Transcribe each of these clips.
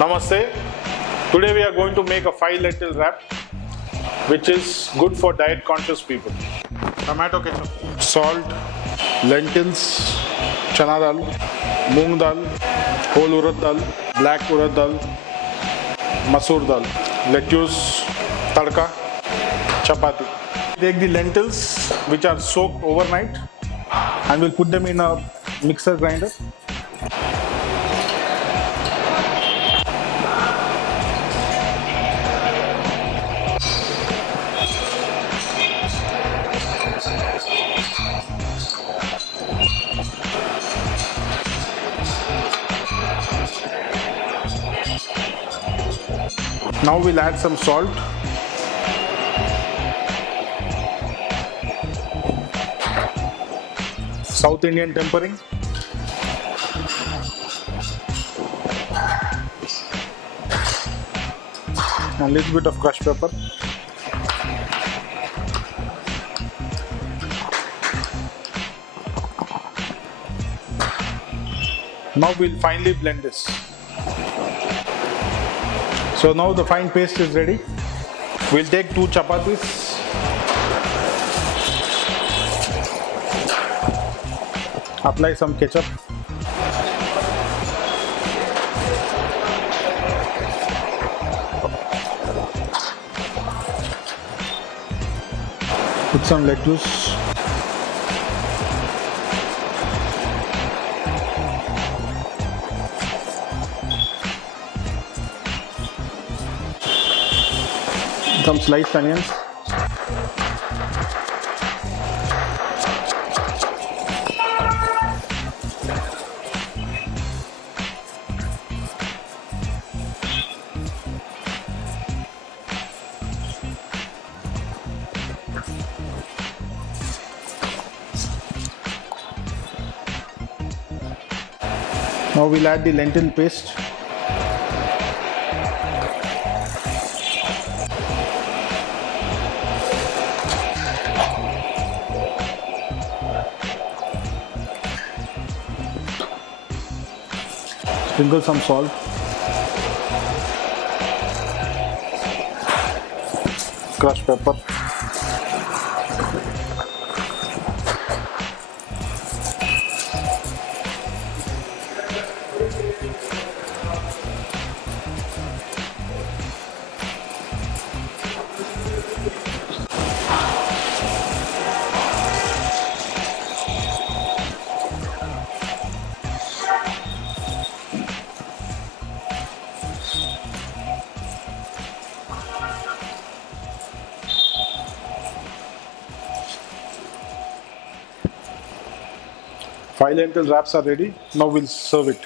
Namaste. Today we are going to make a 5-lentil wrap which is good for diet conscious people. Tomato ketchup, salt, lentils, chana dal, moong dal, whole urad dal, black urad dal, masoor dal, lettuce, tadka, chapati. Take the lentils which are soaked overnight and we'll put them in a mixer grinder. Now we'll add some salt, South Indian tempering, and a little bit of crushed pepper. Now we'll finely blend this. So now the fine paste is ready. We'll take 2 chapatis. Apply some ketchup. Put some lettuce. Some sliced onions. Now we'll add the lentil paste. Sprinkle some salt. Crushed pepper. Five lentil wraps are ready. Now we'll serve it.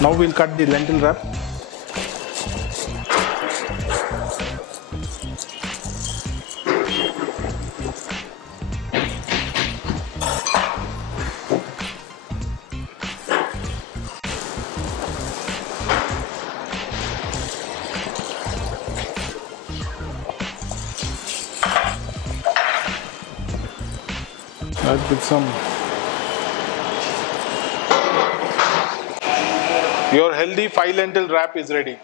Now we'll cut the lentil wrap. Add with some. Your healthy 5-lentil wrap is ready.